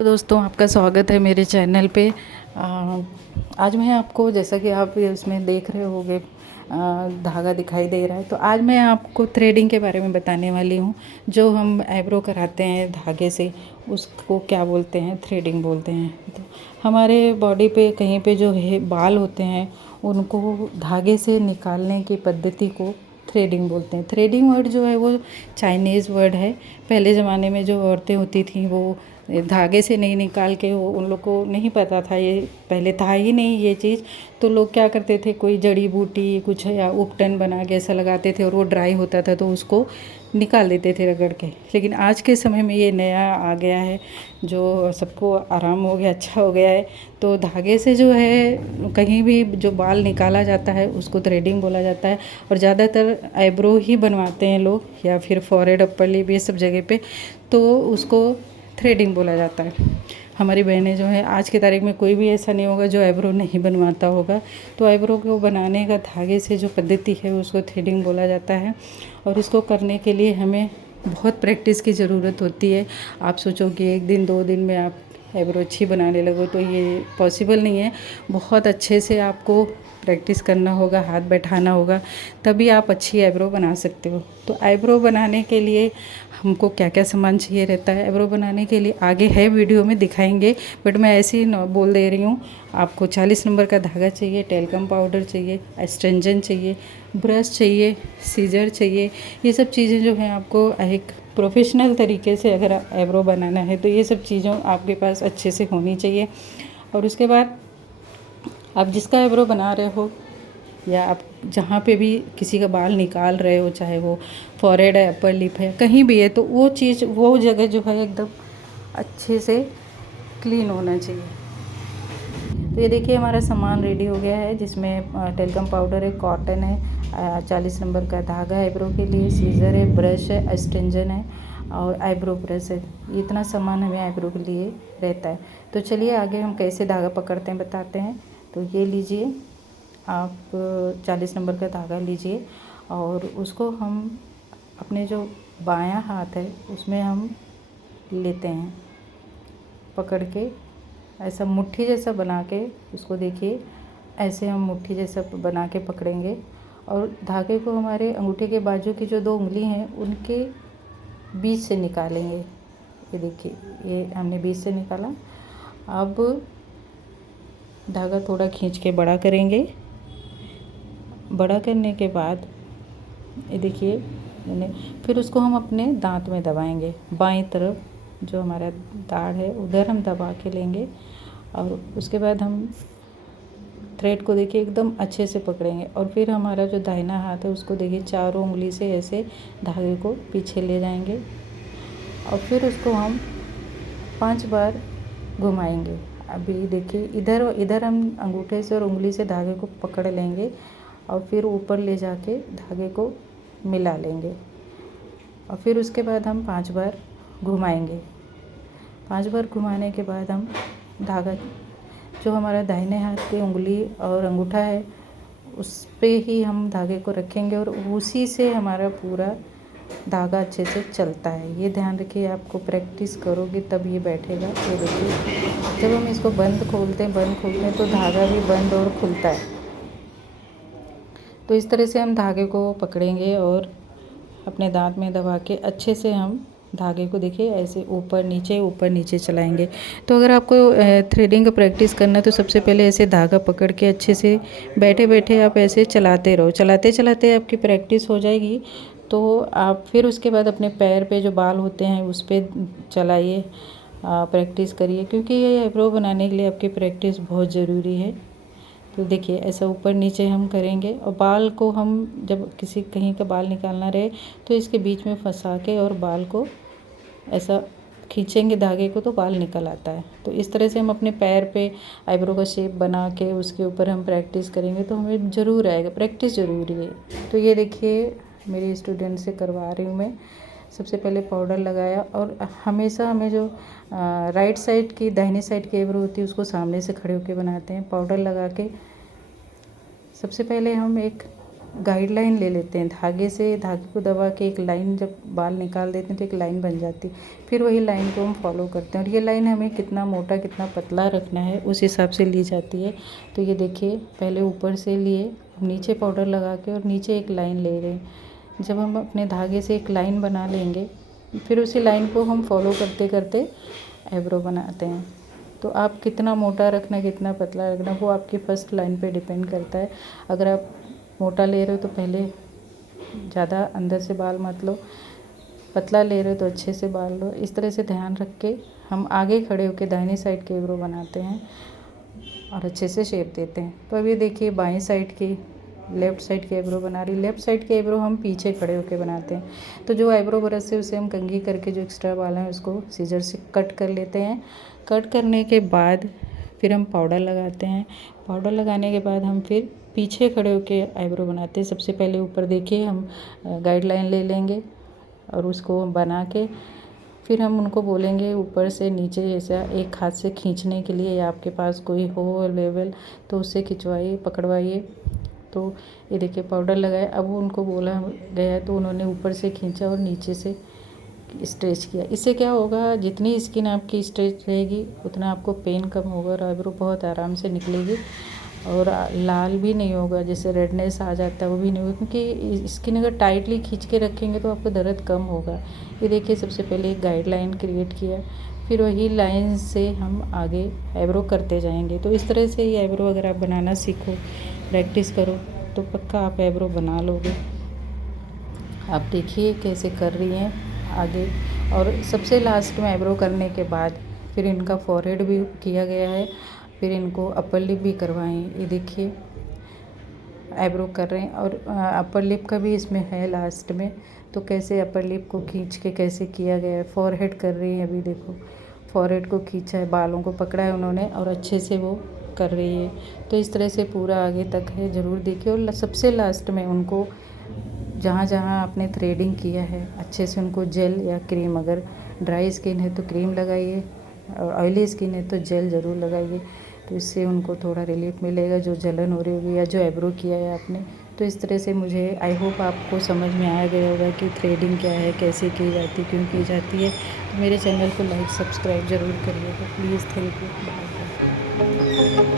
तो दोस्तों आपका स्वागत है मेरे चैनल पे। आज मैं आपको, जैसा कि आप इसमें देख रहे होंगे, धागा दिखाई दे रहा है, तो आज मैं आपको थ्रेडिंग के बारे में बताने वाली हूँ। जो हम आईब्रो कराते हैं धागे से, उसको क्या बोलते हैं? थ्रेडिंग बोलते हैं। तो हमारे बॉडी पे कहीं पे जो है बाल होते हैं, उनको धागे से निकालने की पद्धति को थ्रेडिंग बोलते हैं। थ्रेडिंग वर्ड जो है वो चाइनीज़ वर्ड है। पहले ज़माने में जो औरतें होती थीं वो धागे से नहीं निकाल के, वो उन लोग को नहीं पता था, ये पहले था ही नहीं ये चीज़। तो लोग क्या करते थे, कोई जड़ी बूटी कुछ या उपटन बना के ऐसा लगाते थे और वो ड्राई होता था तो उसको निकाल देते थे रगड़ के। लेकिन आज के समय में ये नया आ गया है, जो सबको आराम हो गया, अच्छा हो गया है। तो धागे से जो है कहीं भी जो बाल निकाला जाता है उसको थ्रेडिंग बोला जाता है। और ज़्यादातर आईब्रो ही बनवाते हैं लोग, या फिर फॉरहेड, अपर लिप, ये सब जगह पे, तो उसको थ्रेडिंग बोला जाता है। हमारी बहनें जो है, आज की तारीख में कोई भी ऐसा नहीं होगा जो आईब्रो नहीं बनवाता होगा। तो आईब्रो को बनाने का धागे से जो पद्धति है उसको थ्रेडिंग बोला जाता है। और इसको करने के लिए हमें बहुत प्रैक्टिस की ज़रूरत होती है। आप सोचो कि एक दिन 2 दिन में आप आईब्रो अच्छी बनाने लगो, तो ये पॉसिबल नहीं है। बहुत अच्छे से आपको प्रैक्टिस करना होगा, हाथ बैठाना होगा, तभी आप अच्छी आईब्रो बना सकते हो। तो आईब्रो बनाने के लिए हमको क्या क्या सामान चाहिए रहता है, आईब्रो बनाने के लिए आगे है वीडियो में दिखाएंगे, बट मैं ऐसे ही बोल दे रही हूँ। आपको 40 नंबर का धागा चाहिए, टेल्कम पाउडर चाहिए, एस्ट्रेंजन चाहिए, ब्रश चाहिए, सीजर चाहिए। ये सब चीज़ें जो हैं आपको एक प्रोफेशनल तरीके से अगर आईब्रो बनाना है तो ये सब चीज़ों आपके पास अच्छे से होनी चाहिए। और उसके बाद आप जिसका आईब्रो बना रहे हो, या आप जहाँ पे भी किसी का बाल निकाल रहे हो, चाहे वो फॉरहेड है, अपर लिप है, कहीं भी है, तो वो चीज़, वो जगह जो है एकदम अच्छे से क्लीन होना चाहिए। तो ये देखिए हमारा सामान रेडी हो गया है, जिसमें टेल्कम पाउडर है, कॉटन है, 40 नंबर का धागा है आईब्रो के लिए, सीज़र है, ब्रश है, एस्ट्रेंजन है और आईब्रो ब्रश है। इतना सामान हमें आईब्रो के लिए रहता है। तो चलिए आगे हम कैसे धागा पकड़ते हैं बताते हैं। तो ये लीजिए, आप 40 नंबर का धागा लीजिए और उसको हम अपने जो बायां हाथ है उसमें हम लेते हैं, पकड़ के ऐसा मुट्ठी जैसा बना के, उसको देखिए ऐसे हम मुट्ठी जैसा बना के पकड़ेंगे। और धागे को हमारे अंगूठे के बाजू की जो 2 उंगली हैं उनके बीच से निकालेंगे। ये देखिए, ये हमने बीच से निकाला। अब धागा थोड़ा खींच के बड़ा करेंगे। बड़ा करने के बाद ये देखिए मैंने, फिर उसको हम अपने दांत में दबाएंगे। बाईं तरफ जो हमारा दाढ़ है उधर हम दबा के लेंगे। और उसके बाद हम थ्रेड को देखिए एकदम अच्छे से पकड़ेंगे। और फिर हमारा जो दाहिना हाथ है उसको देखिए चारों उंगली से ऐसे धागे को पीछे ले जाएंगे और फिर उसको हम 5 बार घुमाएंगे। अभी देखिए इधर हम अंगूठे से और उंगली से धागे को पकड़ लेंगे और फिर ऊपर ले जाके धागे को मिला लेंगे। और फिर उसके बाद हम 5 बार घुमाएंगे। 5 बार घुमाने के बाद हम धागा जो हमारा दाहिने हाथ की उंगली और अंगूठा है उस पे ही हम धागे को रखेंगे और उसी से हमारा पूरा धागा अच्छे से चलता है। ये ध्यान रखिए, आपको प्रैक्टिस करोगे तब ये बैठेगा। ये देखिए जब हम इसको बंद खोलते हैं तो धागा भी बंद और खुलता है। तो इस तरह से हम धागे को पकड़ेंगे और अपने दांत में दबा के अच्छे से हम धागे को देखिए ऐसे ऊपर नीचे चलाएंगे। तो अगर आपको थ्रेडिंग का प्रैक्टिस करना है तो सबसे पहले ऐसे धागा पकड़ के अच्छे से बैठे बैठे आप ऐसे चलाते रहो। चलाते चलाते आपकी प्रैक्टिस हो जाएगी। तो आप फिर उसके बाद अपने पैर पे जो बाल होते हैं उस पर चलाइए, प्रैक्टिस करिए, क्योंकि ये आईब्रो बनाने के लिए आपकी प्रैक्टिस बहुत ज़रूरी है। तो देखिए ऐसा ऊपर नीचे हम करेंगे। और बाल को हम जब किसी कहीं का बाल निकालना रहे तो इसके बीच में फंसा के और बाल को ऐसा खींचेंगे धागे को तो बाल निकल आता है। तो इस तरह से हम अपने पैर पे आईब्रो का शेप बना के उसके ऊपर हम प्रैक्टिस करेंगे तो हमें ज़रूर आएगा। प्रैक्टिस ज़रूरी है। तो ये देखिए मेरी स्टूडेंट से करवा रही हूँ मैं। सबसे पहले पाउडर लगाया और हमेशा हमें जो राइट साइड की, दाहिनी साइड की आईब्रो होती है उसको सामने से खड़े होकर बनाते हैं। पाउडर लगा के सबसे पहले हम एक गाइडलाइन ले लेते हैं धागे से, धागे को दबा के एक लाइन जब बाल निकाल देते हैं तो एक लाइन बन जाती है। फिर वही लाइन को हम फॉलो करते हैं और ये लाइन हमें कितना मोटा कितना पतला रखना है उस हिसाब से ली जाती है। तो ये देखिए पहले ऊपर से लिए, नीचे पाउडर लगा के और नीचे एक लाइन ले रहे हैं। जब हम अपने धागे से एक लाइन बना लेंगे फिर उसी लाइन को हम फॉलो करते करते आईब्रो बनाते हैं। तो आप कितना मोटा रखना कितना पतला रखना वो आपकी फर्स्ट लाइन पे डिपेंड करता है। अगर आप मोटा ले रहे हो तो पहले ज़्यादा अंदर से बाल मत लो, पतला ले रहे हो तो अच्छे से बाल लो। इस तरह से ध्यान रख के हम आगे खड़े होकर दाहिनी साइड के आईब्रो बनाते हैं और अच्छे से शेप देते हैं। तो अब ये देखिए बाएं साइड की लेफ़्ट साइड की आईब्रो बना रही। लेफ़्ट साइड की आईब्रो हम पीछे खड़े होकर बनाते हैं। तो जो आईब्रो ब्रश से उसे हम कंघी करके जो एक्स्ट्रा बाल हैं उसको सीजर से कट कर लेते हैं। कट करने के बाद फिर हम पाउडर लगाते हैं। पाउडर लगाने के बाद हम फिर पीछे खड़े होकर आईब्रो बनाते हैं। सबसे पहले ऊपर देखिए हम गाइडलाइन ले लेंगे और उसको बना के फिर हम उनको बोलेंगे ऊपर से नीचे ऐसा एक हाथ से खींचने के लिए, या आपके पास कोई हो लेवल तो उससे खिंचवाइए पकड़वाइए। तो ये देखिए पाउडर लगाया, अब उनको बोला गया तो उन्होंने ऊपर से खींचा और नीचे से स्ट्रेच किया। इससे क्या होगा, जितनी स्किन आपकी स्ट्रेच रहेगी उतना आपको पेन कम होगा और आईब्रो बहुत आराम से निकलेगी और लाल भी नहीं होगा, जैसे रेडनेस आ जाता है वो भी नहीं होगा, क्योंकि स्किन अगर टाइटली खींच के रखेंगे तो आपको दर्द कम होगा। ये देखिए सबसे पहले एक गाइडलाइन क्रिएट किया, फिर वही लाइन से हम आगे आईब्रो करते जाएंगे। तो इस तरह से ही आईब्रो अगर आप बनाना सीखो, प्रैक्टिस करो तो पक्का आप आईब्रो बना लोगे। आप देखिए कैसे कर रही हैं आगे। और सबसे लास्ट में आईब्रो करने के बाद फिर इनका फॉरहेड भी किया गया है, फिर इनको अपर लिप भी करवाएं। ये देखिए आईब्रो कर रहे हैं और अपर लिप का भी इसमें है लास्ट में। तो कैसे अपर लिप को खींच के कैसे किया गया है। फॉरहेड कर रही है, अभी देखो फॉरहेड को खींचा है, बालों को पकड़ा है उन्होंने और अच्छे से वो कर रही है। तो इस तरह से पूरा आगे तक है, ज़रूर देखिए। और सबसे लास्ट में उनको जहाँ जहाँ आपने थ्रेडिंग किया है अच्छे से उनको जेल या क्रीम, अगर ड्राई स्किन है तो क्रीम लगाइए और ऑयली स्किन है तो जेल ज़रूर लगाइए। तो इससे उनको थोड़ा रिलीफ मिलेगा जो जलन हो रही होगी या जो आईब्रो किया है आपने। तो इस तरह से मुझे आई होप आपको समझ में आ गया होगा कि थ्रेडिंग क्या है, कैसे की जाती है, क्यों की जाती है। तो मेरे चैनल को लाइक सब्सक्राइब ज़रूर करिएगा प्लीज़। Thank you.